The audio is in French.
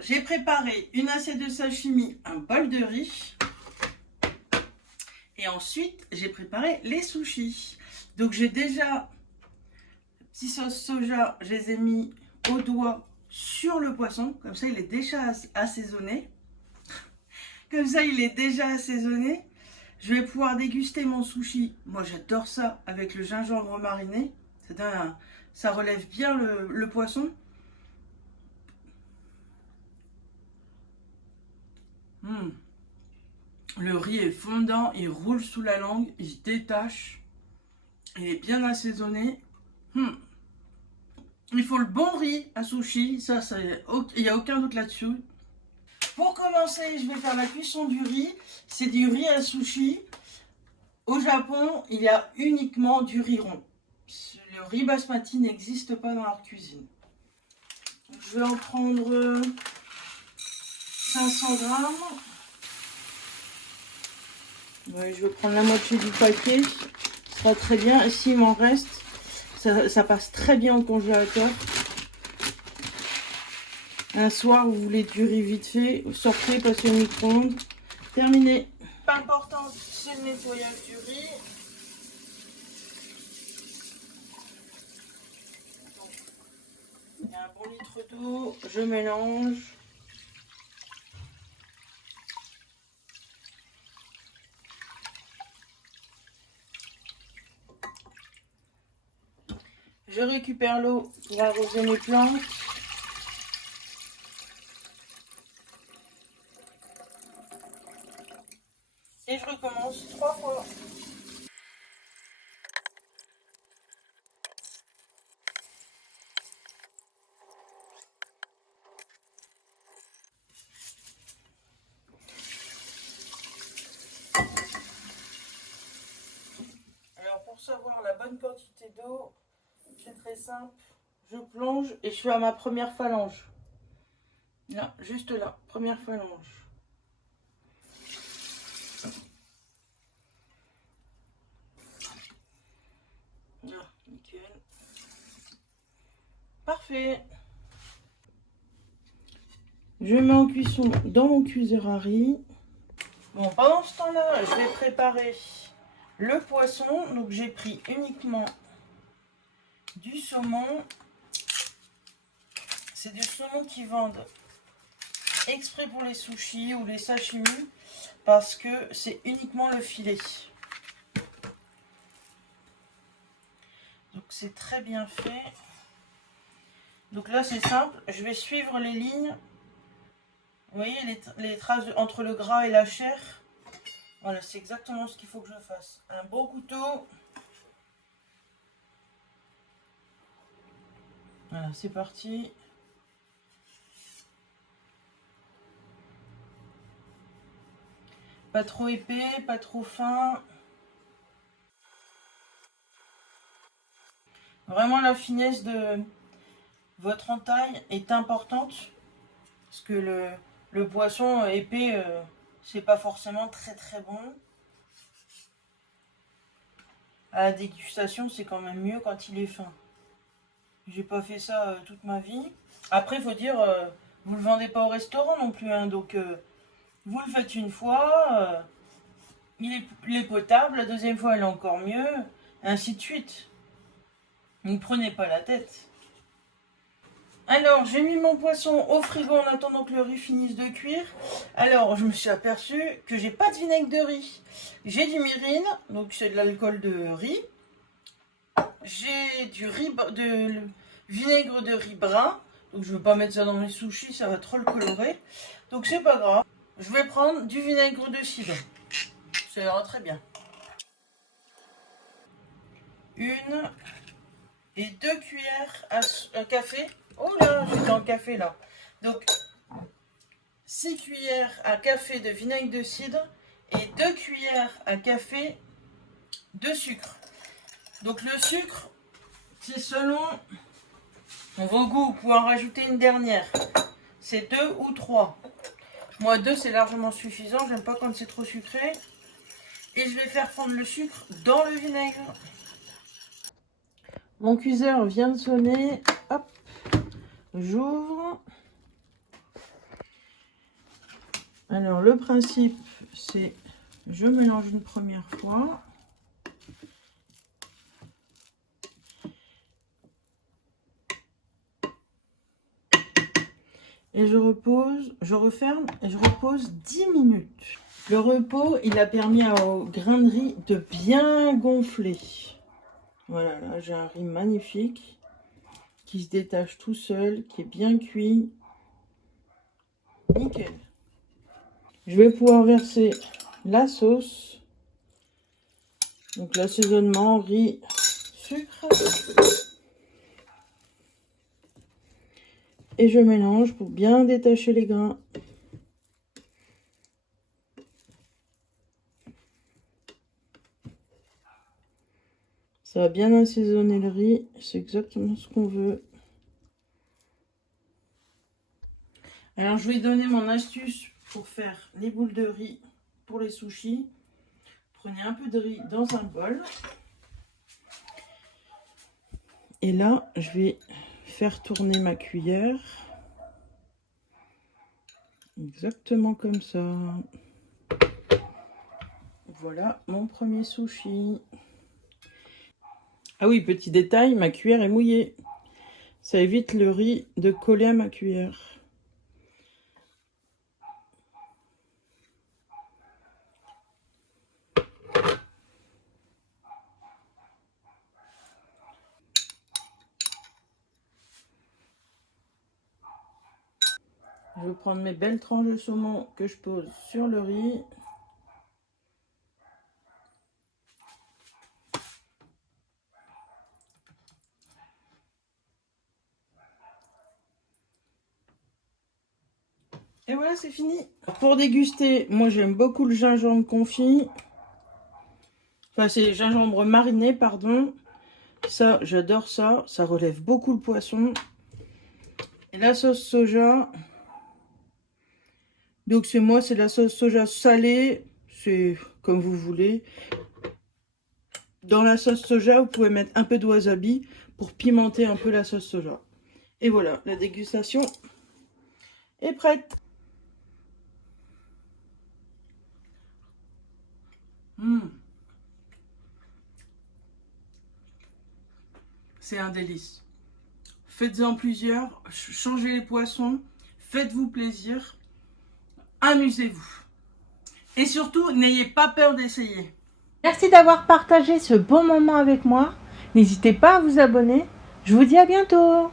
j'ai préparé une assiette de sashimi, un bol de riz. Et ensuite, j'ai préparé les sushis. Donc, j'ai déjà, petits sauce soja, je les ai mis au doigt sur le poisson. Comme ça, il est déjà assaisonné. Comme ça, il est déjà assaisonné. Je vais pouvoir déguster mon sushi. Moi, j'adore ça avec le gingembre mariné. Ça relève bien le poisson. Le riz est fondant, il roule sous la langue, il se détache. Il est bien assaisonné. Il faut le bon riz à sushi, ça, il n'y a aucun doute là-dessus. Pour commencer, je vais faire la cuisson du riz. C'est du riz à sushi. Au Japon, il y a uniquement du riz rond. Le riz basmati n'existe pas dans leur cuisine. Je vais en prendre 500 grammes. Ouais, je vais prendre la moitié du paquet. Ce sera très bien. Et s'il m'en reste, ça passe très bien au congélateur. Un soir, vous voulez du riz vite fait, vous sortez, passez au micro-ondes. Terminé. Pas important, c'est le nettoyage du riz. Il y a un bon litre d'eau, je mélange. Je récupère l'eau pour arroser mes plantes. Et je recommence 3 fois. Alors pour savoir la bonne quantité d'eau, c'est très simple. Je plonge et je suis à ma première phalange. Là, juste là, première phalange. Là, nickel. Parfait. Je mets en cuisson dans mon cuiseur à riz. Bon, pendant ce temps-là, je vais préparer le poisson. Donc j'ai pris uniquement du saumon. C'est du saumon qu'ils vendent exprès pour les sushis ou les sashimi parce que c'est uniquement le filet. Donc c'est très bien fait. Donc là c'est simple, je vais suivre les lignes. Vous voyez les traces entre le gras et la chair. Voilà, c'est exactement ce qu'il faut que je fasse. Un beau couteau. Voilà, c'est parti. Pas trop épais, pas trop fin. Vraiment la finesse de votre entaille est importante. Parce que le poisson épais, c'est pas forcément très très bon. À la dégustation, c'est quand même mieux quand il est fin. J'ai pas fait ça toute ma vie. Après, il faut dire, vous le vendez pas au restaurant non plus. Hein, donc, vous le faites une fois, il est potable. La deuxième fois, il est encore mieux. Ainsi de suite. Ne prenez pas la tête. Alors, j'ai mis mon poisson au frigo en attendant que le riz finisse de cuire. Alors, je me suis aperçue que j'ai pas de vinaigre de riz. J'ai du mirin, donc c'est de l'alcool de riz. J'ai du vinaigre de riz brun. Donc, je ne veux pas mettre ça dans mes sushis, ça va trop le colorer. Donc, c'est pas grave. Je vais prendre du vinaigre de cidre. Ça ira très bien. 1 et 2 cuillères à café. Oh là, j'ai dans le café là. Donc, 6 cuillères à café de vinaigre de cidre et 2 cuillères à café de sucre. Donc, le sucre, c'est selon vos goûts. Vous pouvez en rajouter une dernière. C'est 2 ou 3. Moi, 2, c'est largement suffisant. J'aime pas quand c'est trop sucré. Et je vais faire fondre le sucre dans le vinaigre. Mon cuiseur vient de sonner. Hop, j'ouvre. Alors le principe, c'est je mélange une première fois. Et je repose, je referme et je repose 10 minutes. Le repos, il a permis au grain de riz de bien gonfler. Voilà, là j'ai un riz magnifique qui se détache tout seul, qui est bien cuit. Nickel. Je vais pouvoir verser la sauce. Donc l'assaisonnement, riz, sucre. Et je mélange pour bien détacher les grains. Ça va bien assaisonner le riz. C'est exactement ce qu'on veut. Alors je vais donner mon astuce pour faire les boules de riz pour les sushis. Prenez un peu de riz dans un bol. Et là, je vais faire tourner ma cuillère. Exactement comme ça. Voilà mon premier sushi. Ah oui, petit détail, ma cuillère est mouillée. Ça évite le riz de coller à ma cuillère. Je vais prendre mes belles tranches de saumon que je pose sur le riz. Et voilà, c'est fini. Pour déguster, moi j'aime beaucoup le gingembre confit. Enfin, c'est gingembre mariné, pardon. Ça, j'adore ça. Ça relève beaucoup le poisson. Et la sauce soja. Donc c'est la sauce soja salée. C'est comme vous voulez. Dans la sauce soja, vous pouvez mettre un peu de wasabi pour pimenter un peu la sauce soja. Et voilà, la dégustation est prête. C'est un délice. Faites-en plusieurs, changez les poissons, faites-vous plaisir, amusez-vous. Et surtout, n'ayez pas peur d'essayer. Merci d'avoir partagé ce bon moment avec moi. N'hésitez pas à vous abonner. Je vous dis à bientôt.